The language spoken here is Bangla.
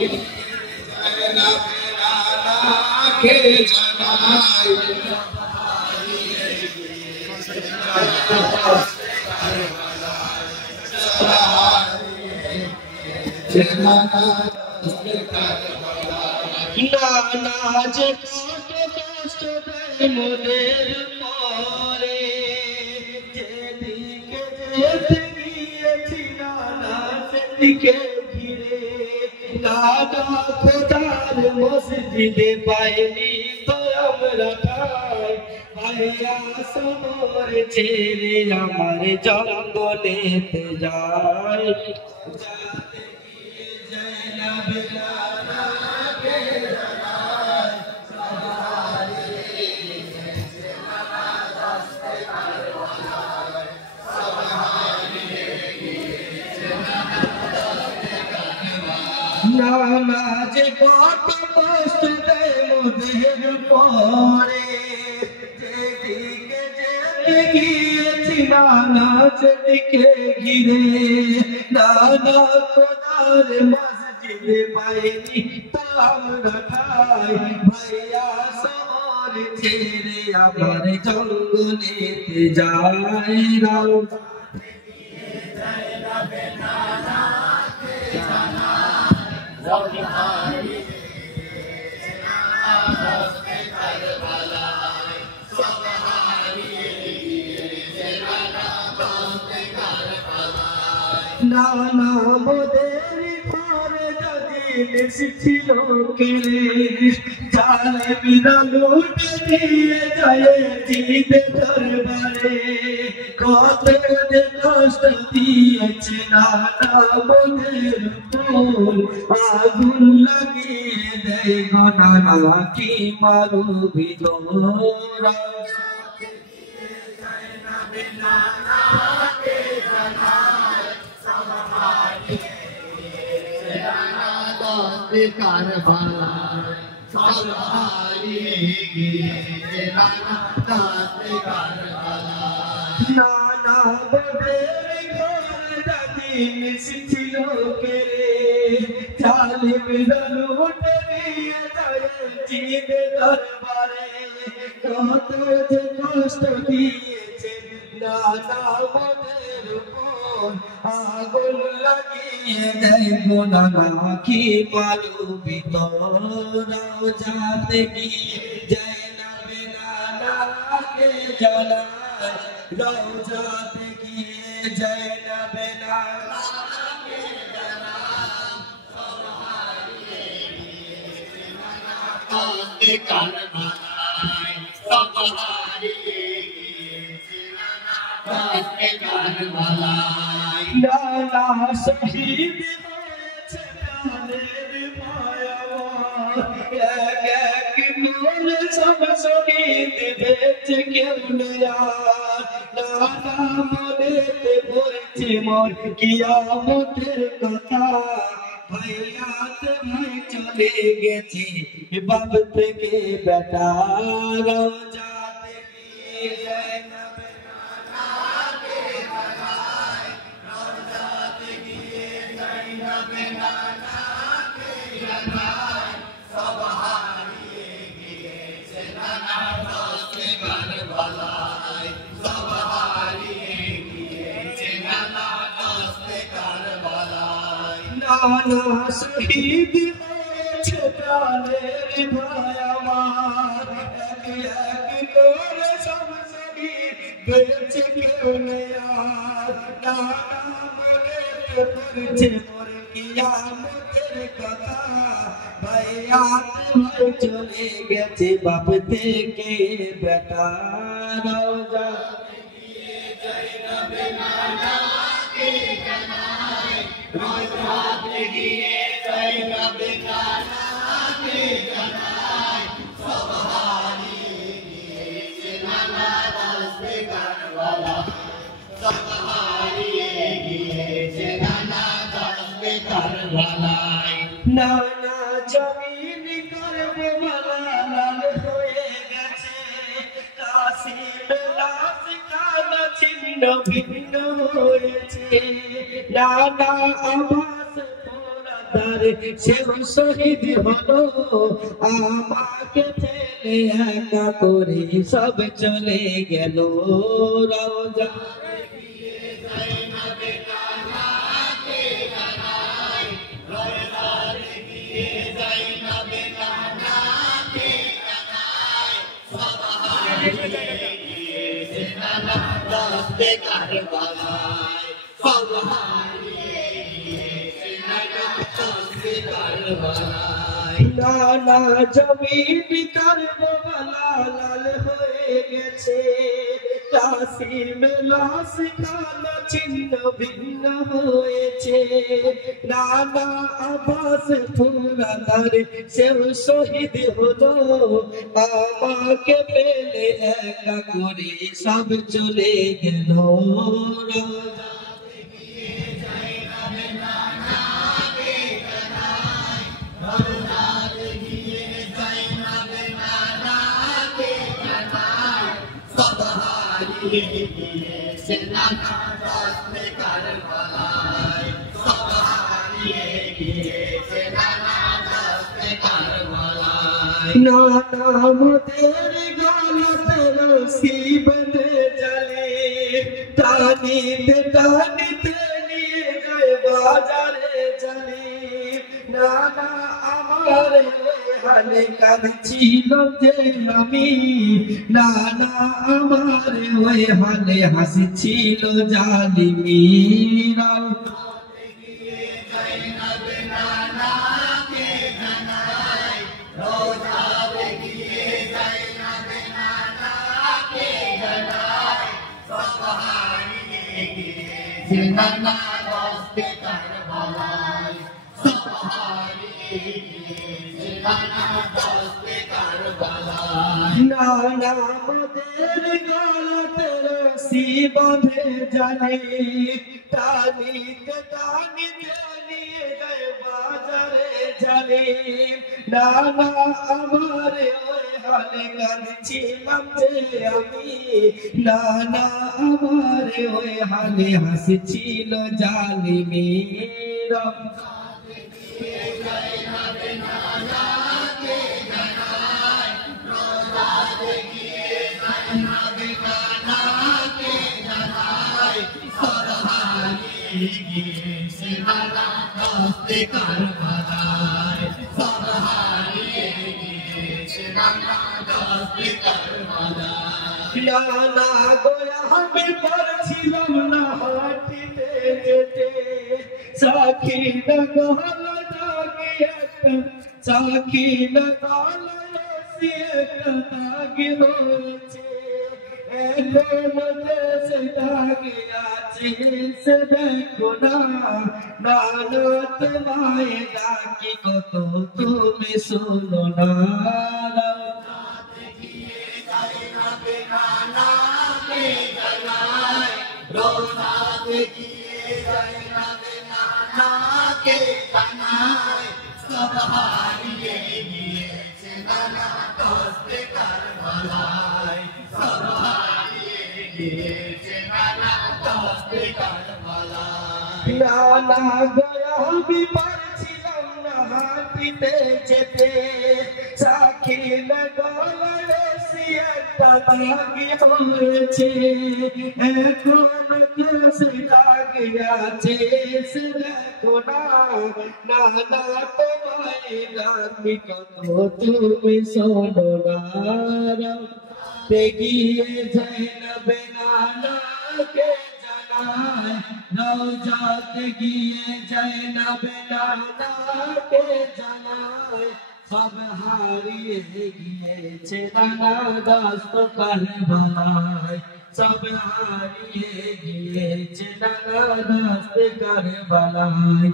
কে জানাই নানা যে কত কষ্ট দেয় মোদের পরে যেদিকে যেতে গিয়েছি নানা সেদিকে ঘিরে নানা খোদার মসজিদে পাইনি তো আমরা ঠাই ভাইয়া সবর ছেড়ে আমার জঙ্গলেতে যায় নানা যে কত কষ্ট দেয় মোদের পরে যেদিকে যেতে গিয়েছি নানা সেদিকে ঘিরে নানা খোদার মসজিদে পাইনি তো আমরা ঠাই ভাইয়া শহর ছেড়ে আমার জঙ্গলেতে যায় রাও নানা মোদের ঘরে যদি এসেছিল কেড়ে জালে বিনা লুটে দিয়ে যায় জিদে দরবারে কত যে কষ্ট দিয়েছে নানা মোদের উপর আগুন লাগিয়ে দেয় গো নানা কি মারু ভিতরা কারবালা সব হারিয়ে গিয়েছে নানা দাঁতে কারবালা নানা মোদের ঘরে যদি এসেছিল কেড়ে জালিম লুটে দিয়ে যায় জিদে দরবারে কত যে কষ্ট দিয়েছে নানা মোদের উপর আগুন লাগিয়ে দেয় গো নানা কি মালু ভিতরাও যাতে গিয়ে যায় না বেনানাকে জানায় রওজাতে গিয়ে যায় না বেনানাকে জানায় সব হারিয়ে গিয়েছে নানা দাঁতে কারবালায় সব হারিয়ে গিয়েছে নানা দাঁতে কারবালায় নানা শহীদ হয়েছে প্রাণের মায়াবান এক এক মোর সব শহীদ বেঁচে কেউ নেই আর নানা মনেতে পড়ছে মোর কিয়ামতের কথা ভাইয়াতে ভাই চলে গেছে বাপ থেকে বেটা রওজাতে গিয়ে যায় না নানা শহীদ হয়েছে প্রাণের ভাই আমার এক এক করে সব শহীদ বেঁচে কেউ নেই আর নানা মনেতে পড়ছে মোর কিয়ামতের কথা ভাইয়াতে ভাই চলে গেছে বাপ থেকে বেটা রওজাতে গিয়ে যায় না বেনানাকে জানায় রওজাতে গিয়ে যায় না বেনানাকে জানায় সব হারিয়ে গিয়েছে নানা দাঁতে কারবালা সব হারিয়ে গিয়েছে নানা দাঁতে কারবালায় নানা জমিন কারবালা লাল হয়ে গেছে কাশিম লাশ কানা ছিন্ন ভিন্ন হয়েছে নানা আবাস পোড়া দার সেও শহীদ হলো আমাকে ফেলে একা করে সব চলে গেল রওজা নানা জমিন কারবালা লাল হয়ে গেছে কাসিম লাশ খানা ছিন্ন ভিন্ন হয়েছে নানা আবাস ফুরাদার সেও শহীদ হলো আমাকে পেলে একা করে সব চলে গেল नाना तेरे गलते रस्सी बंधे जले टानीते निये गए बाजारे चले नाना आमारे हाले काँदছিলাম যে আমি নানা আমারে ওই হালে হাসছিল জালিমিরা नाना दोस्ते करबलाय नाना दोस्ते करबलाय नाना मदेर गलते रस्सी बांधे जाने टानीते निये गए बाजारे जाने नाना আমারে ওই হালে কাঁদছিলাম যে আমি নানা আমারে ওই হালে হাসছিল জালিমেরা नाना गोया हमें पढ़ছিলাম না হাঁটিতে যেতে সাক্ষী না গহলা জাগে একটা সাক্ষী না গহলা এসে একটা দাগে হয়েছে এখন দেশে দাগে আছে সে দেখো না নানা তোমায় ডাকি কত তুমি শোনো না नाना गया भी पढ़ছিলাম না হাঁটিতে যেতে সাক্ষী লাগলে একটা দাগে হয়েছে এখন কেসে দাগে আছে সে দেখো না নানা তোমায় ডাকি কত তুমি শোনো না গিয়ে জৈনবে নানাকে জানায় রওজাতে গিয়ে জৈনবে নানাকে জানায় সব হারিয়ে গিয়েছে নানা দস্ত কারবালায় সব হারিয়ে গিয়েছে নানা দস্ত কারবালায়